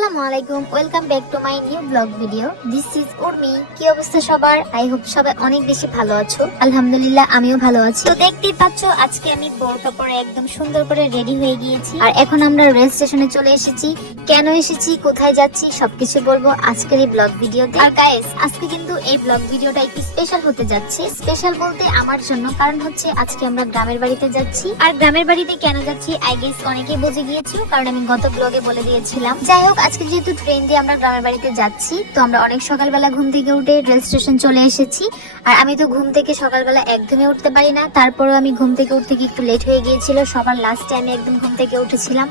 আসসালামু আলাইকুম, welcome back to my new blog video. This is Urmi. কি অবস্থা সবার? আই হোপ সবাই অনেক বেশি ভালো আছো। আলহামদুলিল্লাহ আমিও ভালো আছি। তো দেখতেই পাচ্ছ আজকে আমি বোরকা পরে একদম সুন্দর করে রেডি হয়ে গিয়েছি, আর এখন আমরা রেল স্টেশনে চলে এসেছি। কেন এসেছি, কোথায় যাচ্ছি সবকিছু বলবো আজকের এই ব্লগ ভিডিওতে। আর গাইস, আজকে কিন্তু এই ব্লগ ভিডিওটা একটু স্পেশাল হতে যাচ্ছে। স্পেশাল বলতে আমার জন্য, কারণ হচ্ছে আজকে আমরা গ্রামের বাড়িতে যাচ্ছি। আর গ্রামের বাড়িতে কেন যাচ্ছি আই গেস অনেকেই বুঝে গিয়েছো, কারণ আমি গত ব্লগে বলে দিয়েছিলাম। যাই হোক, আজকে যেহেতু ট্রেন দিয়ে আমরা গ্রামের বাড়িতে যাচ্ছি, তো আমরা অনেক সকালবেলা ঘুম থেকে উঠে রেল স্টেশন চলে এসেছি। আর আমি তো ঘুম থেকে সকালবেলা একদমই উঠতে পারি না, তারপরেও আমি ঘুম থেকে উঠতে একটু লেট হয়ে গিয়েছিল। সবার লাস্টে আমি একদম ঘুম থেকে উঠেছিলাম,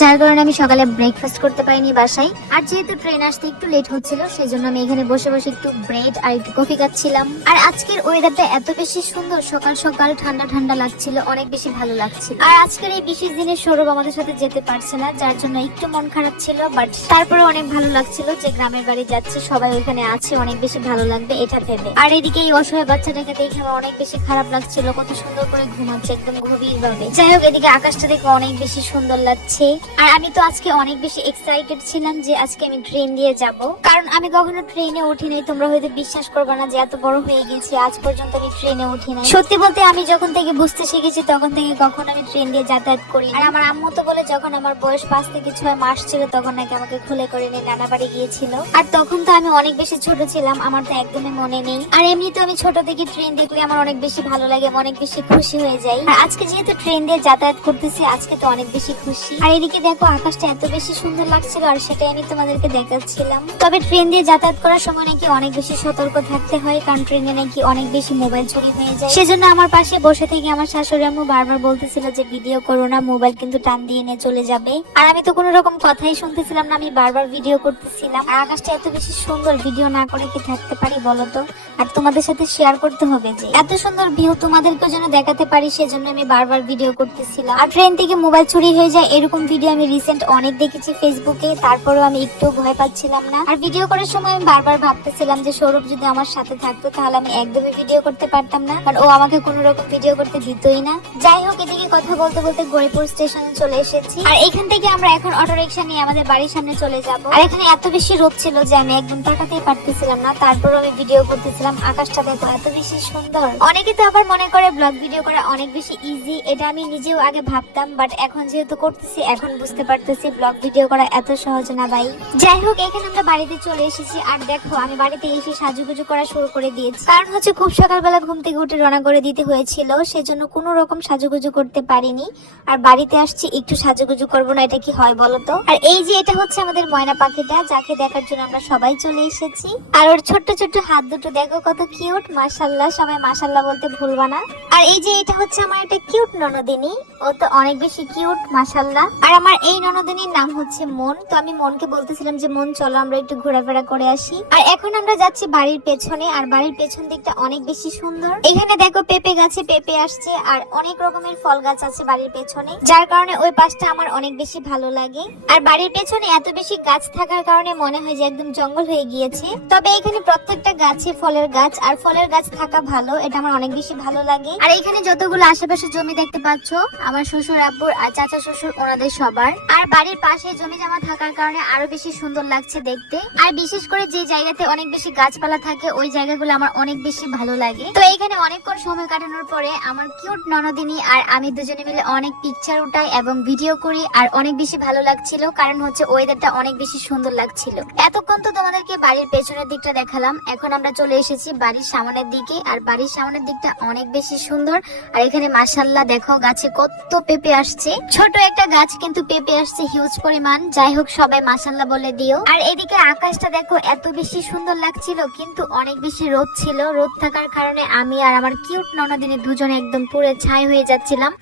যার কারণে আমি সকালে ব্রেকফাস্ট করতে পারিনি বাসায়। আর যেহেতু ট্রেন আসতে একটু লেট হচ্ছিল, সেই জন্য আমি এখানে বসে বসে একটু ব্রেড আর একটু কফি খাচ্ছিলাম। আর আজকের ওয়েদারটা এত বেশি সুন্দর, সকাল সকাল ঠান্ডা ঠান্ডা লাগছিল, অনেক বেশি ভালো লাগছিল। আর আজকের এই বিশেষ দিনে সৌরভ আমাদের সাথে যেতে পারছে না, যার জন্য একটু মন খারাপ ছিল, বাট তারপরে অনেক ভালো লাগছিল যে গ্রামের বাড়ি যাচ্ছি, সবাই ওইখানে আছে, অনেক বেশি ভালো লাগবে এটা ভেবে। আর এদিকে এই অসহায় বাচ্চাটাকে দেখে আমার অনেক বেশি খারাপ লাগছিল, কত সুন্দর করে ঘুমাচ্ছে একদম গভীর ভাবে। যাই হোক, এদিকে আকাশটা দেখে অনেক বেশি সুন্দর লাগছে। আর আমি তো আজকে অনেক বেশি এক্সাইটেড ছিলাম যে আজকে আমি ট্রেন দিয়ে যাব, কারণ আমি কখনো ট্রেনে উঠি নাই। তোমরা হয়তো বিশ্বাস করবে না যে এত বড় হয়ে গেছি, আজ পর্যন্ত আমি ট্রেনে উঠি নাই। সত্যি বলতে আমি যখন থেকে বুঝতে শিখেছি তখন থেকে কখনো আমি ট্রেন দিয়ে যাতায়াত করি। আর আমার আম্মু তো বলে যখন আমার বয়স 5 থেকে 6 মাস ছিল তখন নাকি আমাকে খুলে করে নিয়ে নানা বাড়ি গিয়েছিল। আর তখন তো আমি অনেক বেশি ছোট ছিলাম, আমার তো একদমই মনে নেই। আর এমনি তো আমি ছোট থেকে ট্রেন দেখলে আমার অনেক বেশি ভালো লাগে, অনেক বেশি খুশি হয়ে যাই। আর আজকে যেহেতু ট্রেন দিয়ে যাতায়াত করতেছি, আজকে তো অনেক বেশি খুশি। আর এদিকে দেখো আকাশটা এত বেশি সুন্দর লাগছিল, আর সেটাই আমি তোমাদেরকে দেখাচ্ছিলাম। তবে ট্রেন দিয়ে যাতায়াত করার সময় নাকি অনেক বেশি সতর্ক থাকতে হয়, কারণ ট্রেনে নাকি অনেক বেশি মোবাইল চুরি হয়ে যায়। সেজন্য আমার পাশে বসে থেকে আমার শাশুড়ি আম্মু বারবার বলতেছিল যে ভিডিও করো না, মোবাইল কিন্তু টান দিয়ে নিয়ে চলে যাবে। আর আমি তো কোনো রকম কথাই শুনতেছিলাম না, আমি বারবার ভিডিও করতেছিলাম। আর আকাশটা এত বেশি সুন্দর, ভিডিও না করে কি থাকতে পারি বলো তো? আর তোমাদের সাথে শেয়ার করতে হবে যে এত সুন্দর ভিউ তোমাদেরকে যেন দেখাতে পারি, সেজন্য আমি বারবার ভিডিও করতেছিলাম। আর ট্রেন থেকে মোবাইল চুরি হয়ে যায় এরকম ভিডিও আমি রিসেন্ট অনেক দেখেছি ফেসবুকে, তারপরেও আমি একটু ভয় পাচ্ছিলাম না। আর ভিডিও করার সময় আমি বারবার ভাবতেছিলাম যে সৌরভ যদি আমার সাথে থাকতো তাহলে আমি একদমই ভিডিও করতে পারতাম না, কারণ ও আমাকে কোনো রকম ভিডিও করতে দিতই না। যাই হোক, এদিকে কথা বলতে বলতে গরিপুর স্টেশনে চলে এসেছি। আর এখান থেকে আমরা এখন অটো রিক্সা নিয়ে আমাদের বাড়ির সামনে চলে যাব। আর এখানে এত বেশি রোদ ছিল যে আমি একদম তাকাতেই পারতেছিলাম না, তারপর আমি ভিডিও করতেছিলাম। আকাশটা দেখো এত বেশি সুন্দর। অনেকে তো আবার মনে করে ব্লগ ভিডিও করা অনেক বেশি ইজি, এটা আমি নিজেও আগে ভাবতাম, বাট এখন যেহেতু করতেছি এখন বুঝতে পারতেছি ব্লগ ভিডিও করা এত সহজ না ভাই। যাই হোক, এখানে আমরা বাড়িতে চলে এসেছি। আর দেখো আমি বাড়িতে এসে সাজুগুজু করা শুরু করে দিয়েছি, কারণ হচ্ছে খুব সকালবেলা ঘুম থেকে উঠে রওনা করে দিতে হয়েছিল, সেজন্য কোনো রকম সাজুগুজু করতে পারিনি। আর বাড়িতে আসছি, একটু সাজুগুজু করবো না, এটা কি হয় বলো তো? আর এই যে এটা হচ্ছে আমাদের ময়না পাখিটা, যাকে দেখার জন্য আমরা সবাই চলে এসেছি। আর ওর ছোট্ট ছোট্ট হাত দুটো দেখো কত কিউট, মাশাআল্লাহ, সবাই মাশাআল্লাহ বলতে ভুলবা না। আর এই যে এটা হচ্ছে আমার একটা কিউট ননদিনী, ও তো অনেক বেশি কিউট মাশাআল্লাহ। আর আমার এই ননদিনীর নাম হচ্ছে মন। তো আমি মনকে বলতেছিলাম যে মন চলো আমরা একটু ঘোরাফেরা করে আসি। আর এখন আমরা যাচ্ছি বাড়ির পেছনে, আর বাড়ির পেছন দিকটা অনেক বেশি সুন্দর। এখানে দেখো পেঁপে গাছে পেঁপে আসছে, আর অনেক রকমের ফল গাছ আছে বাড়ির পেছনে, যার কারণে ওই পাশটা আমার অনেক বেশি ভালো লাগে। আর বাড়ির পেছনে এত বেশি গাছ থাকার কারণে মনে হয় যে একদম জঙ্গল হয়ে গিয়েছে। তবে এখানে প্রত্যেকটা গাছে ফলের গাছ, আর ফলের গাছ থাকা ভালো, এটা আমার অনেক বেশি ভালো লাগে। আর এখানে যতগুলো আশেপাশে জমি দেখতে পাচ্ছ, আমার শ্বশুর আব্বুর আর চাচা শ্বশুর ওনাদের সবার। আর বাড়ির পাশে জমি জমা থাকার কারণে আরো বেশি সুন্দর লাগছে দেখতে। আর বিশেষ করে যে জায়গাতে অনেক বেশি গাছপালা থাকে ওই জায়গাগুলো আমার অনেক বেশি ভালো লাগে। তো এখানে অনেকক্ষণ সময় কাটানোর পরে আমার কিউট ননদিনী আর আমি দুজনে মিলে অনেক পিকচার উঠাই এবং ভিডিও করি, আর অনেক বেশি ভালো লাগছিল, কারণ হচ্ছে ওয়েদারটা অনেক বেশি সুন্দর লাগছিল। এতক্ষণ তো তোমাদেরকে বাড়ির পেছনের দিকটা দেখালাম, এখন আমরা চলে এসেছি বাড়ির সামনের দিকে। আর বাড়ির সামনের দিকটা অনেক বেশি সুন্দর। আর এখানে মাশাআল্লাহ দেখো গাছে কত পেঁপে আসছে, ছোট একটা গাছ কিন্তু পেঁপে আসছে হিউজ পরিমাণ। যাই হোক, সবাই মাশাআল্লাহ বলে দিও। আর এদিকে আকাশটা দেখো এত বেশি সুন্দর লাগছিল, কিন্তু অনেক বেশি রোদ ছিল। রোদ থাকার কারণে আমি আর আমার কিউট ননদিনী দুজনে একদম পুরো ছাই হয়ে যাচ্ছিলাম।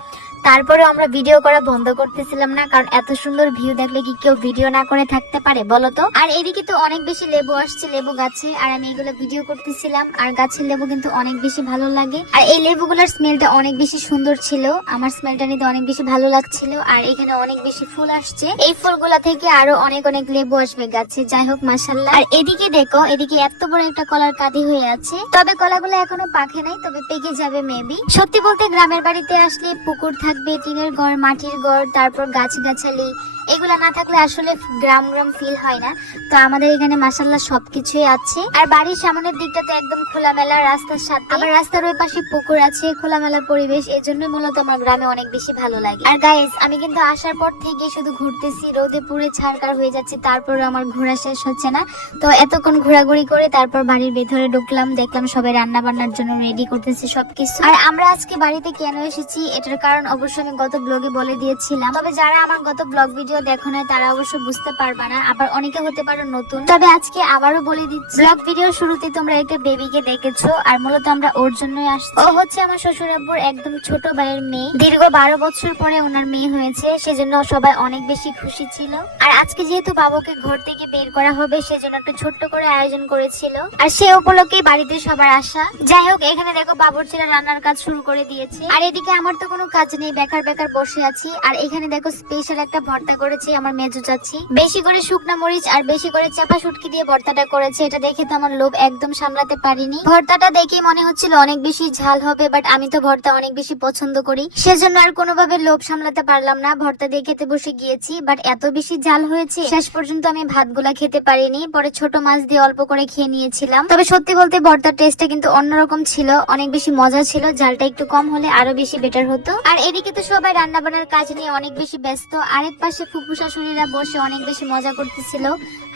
তারপরে আমরা ভিডিও করা বন্ধ করতেছিলাম না, কারণ এত সুন্দর ভিউ দেখলে কি কেউ ভিডিও না করে থাকতে পারে বলো তো? আর এদিকে তো অনেক বেশি লেবু আসছে লেবু গাছে, আর আমি এগুলো ভিডিও করতেছিলাম। আর গাছের লেবু কিন্তু অনেক বেশি ভালো লাগে, আর এই লেবুগুলোর স্মেলটা অনেক বেশি সুন্দর ছিল, আমার স্মেলটা নিতে অনেক বেশি ভালো লাগছিল। আর এখানে অনেক বেশি ফুল আসছে, এই ফুলগুলা থেকে আরো অনেক অনেক লেবু আসবে গাছে। যাই হোক মাশাআল্লাহ। আর এদিকে দেখো, এদিকে এত বড় একটা কলার কাঁদি হয়ে আছে, তবে কলাগুলো এখনো পাকে নাই, তবে পেকে যাবে মেবি। সত্যি বলতে গ্রামের বাড়িতে আসলে পুকুর থাকবে, টিনের ঘর, মাটির ঘর, তারপর গাছ গাছালি, এগুলা না থাকলে আসলে গ্রাম গ্রাম ফিল হয় না। তো আমাদের এখানে মাশাআল্লাহ সবকিছুই আছে। আর বাড়ির সামনের দিকটা তো একদম খোলামেলা রাস্তার সাথে, আবার রাস্তার ওই পাশে পুকুর আছে, খোলামেলা পরিবেশ, এই জন্য মূলত আমার গ্রামে অনেক বেশি ভালো লাগে। আর গাইস, আমি কিন্তু আসার পর থেকে শুধু ঘুরতেছি, রোদে পুড়ে ছারকার হয়ে যাচ্ছে, তারপরে আমার ঘোরা শেষ হচ্ছে না। তো এতক্ষণ ঘোরাঘুরি করে তারপর বাড়ির ভেতরে ঢুকলাম, দেখলাম সবাই রান্না বান্নার জন্য রেডি করতেছে সবকিছু। আর আমরা আজকে বাড়িতে কেন এসেছি এটার কারণ অবশ্যই আমি গত ব্লগে বলে দিয়েছিলাম, তবে যারা আমার গত ব্লগ ভিডিও দেখো না তারা অবশ্য বুঝতে পারবা না, আবার অনেকে হতে পারো নতুন। তবে আজকে আবারও বলে দিচ্ছি, ব্লগ ভিডিওর শুরুতে তোমরা একটা বেবিকে দেখেছো, আর মূলত আমরা ওর জন্যই আসছি। ও হচ্ছে আমার শ্বশুর আব্বুর একদম ছোট ভাইয়ের মেয়ে। দীর্ঘ 12 বছর পরে ওনার মেয়ে হয়েছে, সেজন্য সবাই অনেক বেশি খুশি ছিল। আর আজকে যেহেতু বাবুকে ঘর থেকে বের করা হবে, সেজন্য একটা ছোট্ট করে আয়োজন করেছিল, আর সে উপলক্ষে বাড়িতে সবার আসা। যাই হোক, এখানে দেখো বাবুর ছেলে রান্নার কাজ শুরু করে দিয়েছে, আর এদিকে আমার তো কোনো কাজ নেই, বেকার বেকার বসে আছি। আর এখানে দেখো স্পেশাল একটা ভর্তা করেছে আমার মেজু চাচি, বেশি করে শুকনা মরিচ আর বেশি করে চাপা শুটকি দিয়ে ভর্তাটা করেছে। এটা দেখে তো আমার লোভ একদম সামলাতে পারিনি। ভর্তাটা দেখে মনে হচ্ছিল অনেক বেশি ঝাল হবে, বাট আমি তো ভর্তা অনেক বেশি পছন্দ করি, সেজন্য আর কোনোভাবে লোভ সামলাতে পারলাম না, ভর্তা দিয়ে খেতে বসে গিয়েছি। বাট এত বেশি ঝাল হয়েছে, শেষ পর্যন্ত আমি ভাতগুলা খেতে পারিনি, পরে ছোট মাছ দিয়ে অল্প করে খেয়ে নিয়েছিলাম। তবে সত্যি বলতে ভর্তার টেস্টটা কিন্তু অন্যরকম ছিল, অনেক বেশি মজা ছিল, ঝালটা একটু কম হলে আরো বেশি বেটার হতো। আর এদিকে তো সবাই রান্না বান্নার কাজ নিয়ে অনেক বেশি ব্যস্ত, আরেক পাশে ফুপু শাশুড়িরা বসে অনেক বেশি মজা করতেছিল,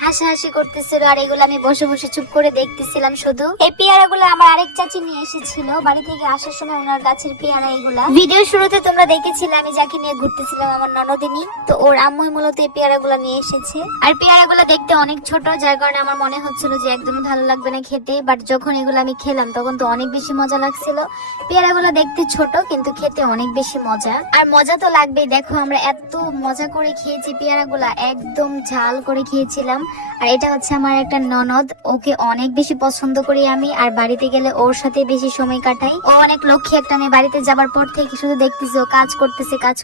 হাসাহাসি করতেছিল, আর এগুলো আমি বসে বসে চুপ করে দেখতেছিলাম শুধু। এই পেয়ারাগুলো আমার আরেক চাচি নিয়ে এসেছিল বাড়ি থেকে আসার সময়, ওনার গাছের পেয়ারা এগুলা। ভিডিও শুরুতে তোমরা দেখেছিলে আমি যাকে নিয়ে ঘুরতেছিলাম, আমার ননদিনী, তো ওর আম্মুই মূলত এই পেয়ারাগুলো নিয়ে এসেছে। আর পেয়ারাগুলো দেখতে অনেক ছোট, যার কারণে আমার মনে হচ্ছিল যে একদমই ভালো লাগবে না খেতে, বাট যখন এগুলো আমি খেলাম তখন তো অনেক বেশি মজা লাগছিল। পেয়ারাগুলো দেখতে ছোট কিন্তু খেতে অনেক বেশি মজা, আর মজা তো লাগবেই। দেখো আমরা এত মজা করে খেয়েছি পেয়ারাগুলা, একদম ঝাল করে খেয়েছিলাম। আর এটা হচ্ছে আমার একটা ননদ, ওকে অনেক বেশি পছন্দ করি আমি, আর বাড়িতে গেলে ওর সাথে বেশি সময় কাটাই। ও অনেক লক্ষ্মী একটা মেয়ে, বাড়িতে যাবার পর থেকে শুধু দেখতেছি ও কাজ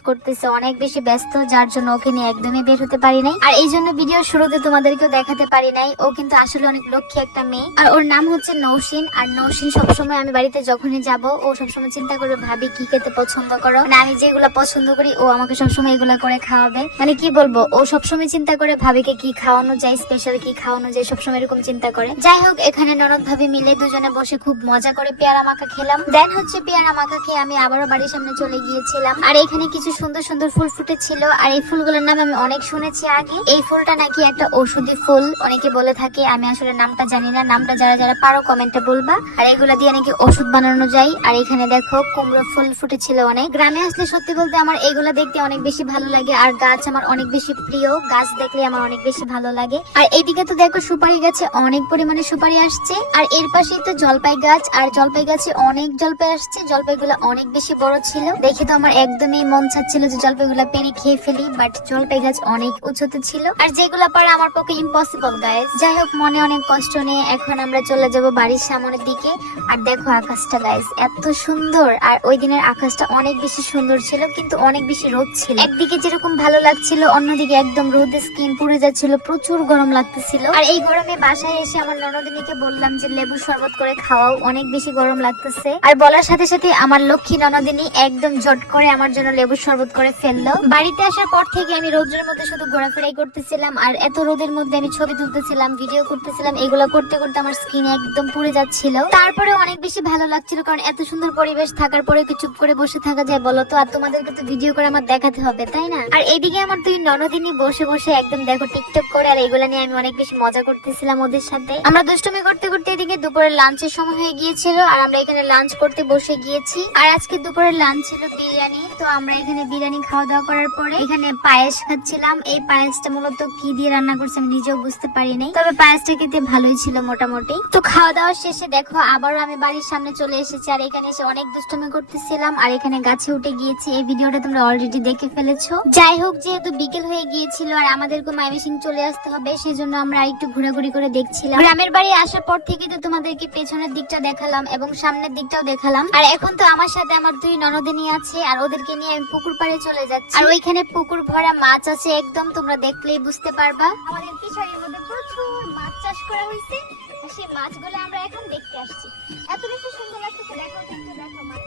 করতেছে, অনেক বেশি ব্যস্ত, যার জন্য ওকে নিয়ে একদমই বের হতে পারি নাই। আর এই জন্য ভিডিও শুরুতে তোমাদেরকেও দেখাতে পারি নাই। ও কিন্তু আসলে অনেক লক্ষ্মী একটা মেয়ে, আর ওর নাম হচ্ছে নৌসিন। আর নৌসিন সবসময় আমি বাড়িতে যখনই যাব, ও সবসময় চিন্তা করবে ভাবি কি খেতে পছন্দ করো, মানে আমি যেগুলো পছন্দ করি ও আমাকে সবসময় এগুলা করে খাওয়াবে। মানে কি বলবো, ও সবসময় চিন্তা করে ভাবিকে কি খাওয়ানো যায়, স্পেশাল কি খাওয়ানো যায়, সবসময় এরকম চিন্তা করে। যাই হোক, এখানে ননদ ভাবি মিলে দুজনে বসে খুব মজা করে পেয়ারা মাখা খেলাম। দেন হচ্ছে পেয়ারা মাখা খেয়ে আমি আবারও বাড়ির সামনে চলে গিয়েছিলাম। আর এখানে কিছু সুন্দর সুন্দর ফুল ফুটেছিল, আর এই ফুলগুলোর নাম আমি অনেক শুনেছি আগে। এই ফুলটা নাকি একটা ঔষধি ফুল অনেকে বলে থাকে, আমি আসলে নামটা জানি না, নামটা যারা যারা পারো কমেন্টে বলবা। আর এগুলা দিয়ে নাকি ওষুধ বানানো যায়। আর এখানে দেখো কুমড়ো ফুল ফুটেছিল অনেক। গ্রামে আসলে সত্যি বলতে আমার এগুলা দেখতে অনেক বেশি ভালো লাগে, আর গাছ আমার অনেক বেশি প্রিয়, গাছ দেখলে আমার অনেক বেশি ভালো লাগে। আর এইদিকে তো দেখো সুপারি গাছে অনেক পরিমাণে সুপারি আসছে, আর এর পাশেই তো জলপাই গাছ, আর জলপাই গাছে অনেক জলপাই আসছে, জলপাইগুলো অনেক বেশি বড় ছিল, দেখে তো আমার একদমই মন চাচ্ছিল যে জলপাইগুলো পেরে খেয়ে ফেলি, বাট জলপাই গাছ অনেক উঁচুতে ছিল, আর যেগুলো পারা আমার পক্ষে ইম্পসিবল গাইস। যাই হোক, মনে অনেক কষ্ট নিয়ে এখন আমরা চলে যাব বাড়ির সামনের দিকে। আর দেখো আকাশটা গাইস এত সুন্দর, আর ওই দিনের আকাশটা অনেক বেশি সুন্দর ছিল, কিন্তু অনেক বেশি রোদ ছিল। একদিকে যেরকম ভালো লাগছিল, অন্যদিকে একদম রোদে স্কিন পুড়ে যাচ্ছিল, প্রচুর গরম লাগতেছিল। আর এই গরমে বাসায় এসে আমার ননদিনীকে বললাম যে লেবু শরবত করে খাওয়াও, অনেক বেশি গরম লাগতেছে। আর বলার সাথে সাথে আমার লক্ষ্মী ননদিনী একদম ঝট করে আমার জন্য লেবু শরবত করে ফেললো। বাড়িতে আসার পর থেকে আমি রোদের মধ্যে শুধু ঘোরাফেরাই করতেছিলাম, আর এত রোদের মধ্যে আমি ছবি তুলতেছিলাম, ভিডিও করতেছিলাম, এগুলো করতে করতে আমার স্কিন একদম পুড়ে যাচ্ছিল। তারপরে অনেক বেশি ভালো লাগছিল, কারণ এত সুন্দর পরিবেশ থাকার পরে কি চুপ করে বসে থাকা যায় বলো তো? আর তোমাদেরকে তো ভিডিও করে আমার দেখাতে হবে, তাই না? আর এইদিকে আমার দুই ননদিনী বসে বসে একদম দেখো টিকটক করে, আর এগুলা নিয়ে আমি অনেক বেশি মজা করতেছিলাম ওদের সাথে। আমরা দুষ্টুমি করতে করতে এদিকে দুপুরের লাঞ্চের সময় হয়ে গিয়েছিল, আর আমরা এখানে লাঞ্চ করতে বসে গিয়েছি। আর আজকে দুপুরের লাঞ্চ ছিল বিরিয়ানি, তো আমরা এখানে বিরিয়ানি খাওয়া দাওয়া করার পরে এখানে পায়েস খাচ্ছিলাম। এই পায়েসটা মূলত কি দিয়ে রান্না করছে আমি নিজেও বুঝতে পারি নাই, তবে পায়েসটা খেতে ভালোই ছিল মোটামুটি। তো খাওয়া দাওয়া শেষে দেখো আবারও আমি বাড়ির সামনে চলে এসেছি, আর এখানে এসে অনেক দুষ্টুমি করতেছিলাম, আর এখানে গাছে উঠে গিয়েছি। এই ভিডিওটা তোমরা অলরেডি দেখে ফেলেছো। যাই হোক, যেহেতু বিকেল হয়ে গিয়েছিল আর আমাদেরকে মাইমিসিং চলে আসতে হবে, সেজন্য আমরা একটু ঘোরাঘুরি করে দেখছিলাম। গ্রামের বাড়ি আসার পর থেকে তো তোমাদেরকে পেছনের দিকটা দেখালাম এবং সামনের দিকটাও দেখালাম। আর এখন তো আমার সাথে আমার দুই ননদিনী আছে, আর ওদেরকে নিয়ে আমি পুকুর পাড়ে চলে যাচ্ছি। আর ওইখানে পুকুর ভরা মাছ আছে একদম, তোমরা দেখলেই বুঝতে পারবা। আমাদের ফিশারির মধ্যে প্রচুর মাছ চাষ করা হয়েছে, আর সেই মাছগুলো আমরা এখন দেখতে আসছি। এত বেশি সুন্দর লাগতেছে, দেখো দেখো দেখো মাছ।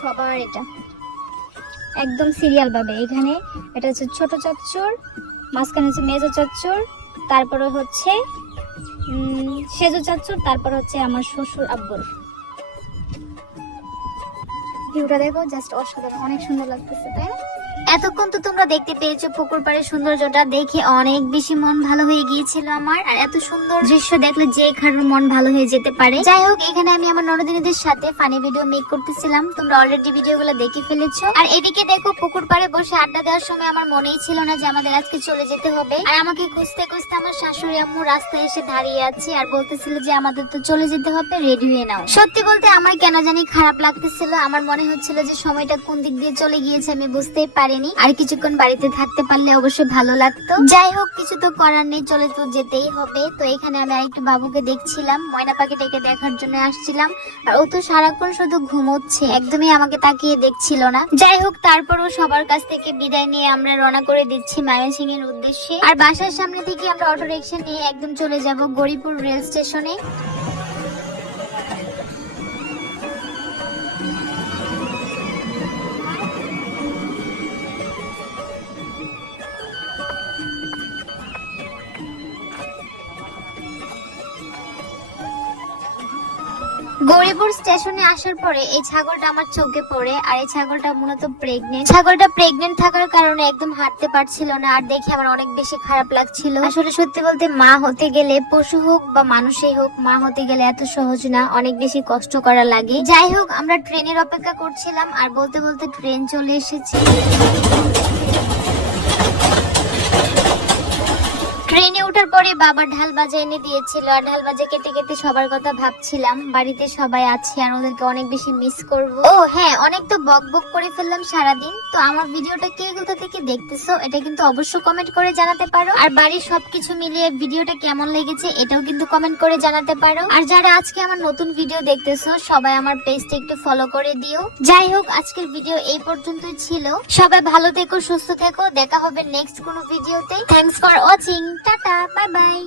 সবার এটা একদম সিরিয়াল ভাবে। এখানে এটা হচ্ছে ছোট চাচ্চুর, মাঝখানে হচ্ছে মেজো চাচ্চুর, তারপরে হচ্ছে সেজো চাচ্চুর, তারপর হচ্ছে আমার শ্বশুর আব্বুর। ভিউটা দেখো, জাস্ট অসাধারণ, অনেক সুন্দর লাগতেছে, তাই না? এতক্ষণ তো তোমরা দেখতে পেয়েছো পুকুর পাড়ের সৌন্দর্যটা, দেখে অনেক বেশি মন ভালো হয়ে গিয়েছিল আমার। আর এত সুন্দর দৃশ্য দেখলে যে কারোর মন ভালো হয়ে যেতে পারে। যাই হোক, এখানে আমি আমার ননদিনীদের সাথে ফানি ভিডিও মেক করতেছিলাম, তোমরা অলরেডি ভিডিওগুলো দেখে ফেলেছো। আর এদিকে দেখো, পুকুর পাড়ে বসে আড্ডা দেওয়ার সময় আমার মনেই ছিল না যে আমাদের আজকে চলে যেতে হবে। আর আমাকে খুঁজতে খুঁজতে আমার শাশুড়ি আম্মু রাস্তায় এসে দাঁড়িয়ে আছে আর বলতেছিল যে আমাদের তো চলে যেতে হবে, রেডি হয়ে নাও। সত্যি বলতে আমার কেন জানি খারাপ লাগতেছিল, আমার মনে হচ্ছিল যে সময়টা কোন দিক দিয়ে চলে গিয়েছে আমি বুঝতেই পারিনি। আর কিছুক্ষণ বাড়িতে থাকতে পারলে অবশ্যই ভালো লাগতো। যাই হোক, কিছু তো করার নেই, চলে তো যেতেই হবে। তো এখানে আমি আরেকটু বাবুকে দেখছিলাম, ময়না পাখিটাকে দেখার জন্য আসছিলাম। আর ও তো সারাক্ষণ শুধু ঘুমোচ্ছে, একদমই আমাকে তাকিয়ে দেখছিল না। যাই হোক, তারপরও সবার কাছ থেকে বিদায় নিয়ে আমরা রওনা করে দিচ্ছি ময়মনসিংহ এর উদ্দেশ্যে। আর বাসার সামনে থেকে আমরা অটো রিকশা নিয়ে একদম চলে যাব গৌরীপুর রেল স্টেশনে। গৌরীপুর স্টেশনে আসার পরে এই ছাগলটা আমার চোখে পড়ে। আর এই ছাগলটা মূলত প্রেগনেন্ট। ছাগলটা প্রেগনেন্ট থাকার কারণে একদম হাঁটতে পারছিল না, আর দেখে আমার অনেক বেশি খারাপ লাগছিল। আসলে সত্যি বলতে মা হতে গেলে, পশু হোক বা মানুষই হোক, মা হতে গেলে এত সহজ না, অনেক বেশি কষ্ট করা লাগে। যাই হোক, আমরা ট্রেনের অপেক্ষা করছিলাম আর বলতে বলতে ট্রেন চলে এসেছে। ট্রেনে ওঠার পরে বাবা ঢাল বাজা এনে দিয়েছিল, আর ঢাল বাজা কেটে কেটে সবার কথা ভাবছিলাম। বাড়িতে সবাই আছে আর ওদেরকে অনেক বেশি মিস করব। ও হ্যাঁ, অনেক তো বক বক করে ফেললাম সারাদিন। তো আমার ভিডিওটা কে কোথা থেকে দেখতেছো এটা কিন্তু অবশ্যই কমেন্ট করে জানাতে পারো। আর বাড়ির সবকিছু মিলিয়ে ভিডিওটা কেমন লেগেছে এটাও কিন্তু কমেন্ট করে জানাতে পারো। আর যারা আজকে আমার নতুন ভিডিও দেখতেছো সবাই আমার পেজটা একটু ফলো করে দিও। যাই হোক, আজকের ভিডিও এই পর্যন্তই ছিল। সবাই ভালো থেকো, সুস্থ থেকো, দেখা হবে নেক্সট কোনো ভিডিওতে। Thanks for watching, tata, bye bye.